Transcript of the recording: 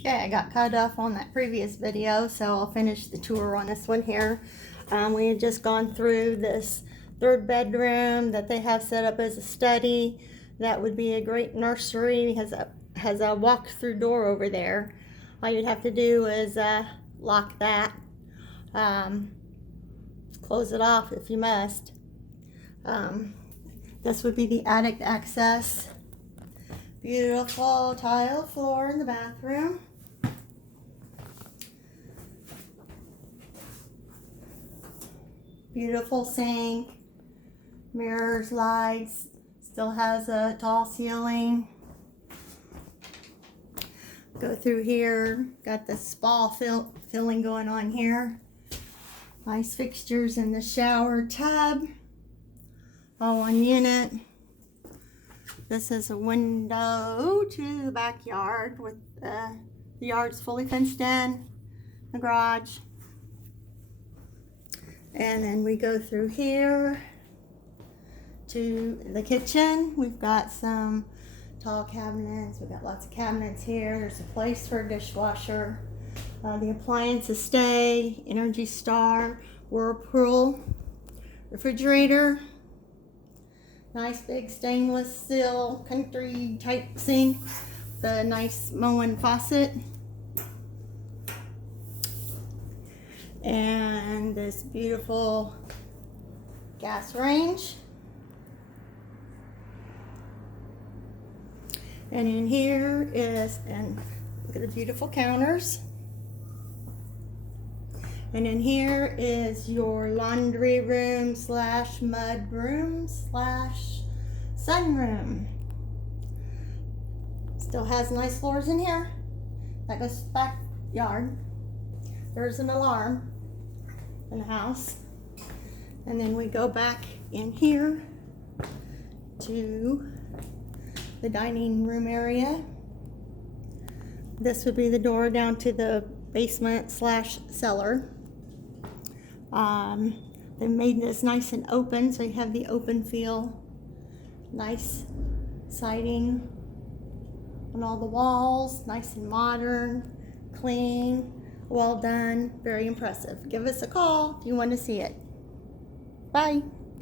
Okay, I got cut off on that previous video, so I'll finish the tour on this one here. We had just gone through this third bedroom that they have set up as a study. That would be a great nursery. It has a walk-through door over there. All you'd have to do is lock that, close it off if you must. This would be the attic access. Beautiful tile floor in the bathroom. Beautiful sink, mirrors, lights, still has a tall ceiling. Go through here, got the spa filling going on here. Nice fixtures in the shower tub, all one unit. This is a window to the backyard with the yard's fully fenced in, the garage. And then we go through here to the kitchen. We've got some tall cabinets. We've got lots of cabinets here. There's a place for a dishwasher. The appliances stay, Energy Star, Whirlpool, refrigerator. Nice big stainless steel country type sink. The nice Moen faucet. And this beautiful gas range. And in here is, and look at the beautiful counters. And in here is your laundry room slash mud room slash sunroom. Still has nice floors in here. That goes to the backyard. There's an alarm in the house. And then we go back in here to the dining room area. This would be the door down to the basement slash cellar. They made this nice and open, so you have the open feel. Nice siding on all the walls, nice and modern, clean. Well done, very impressive. Give us a call if you want to see it. Bye.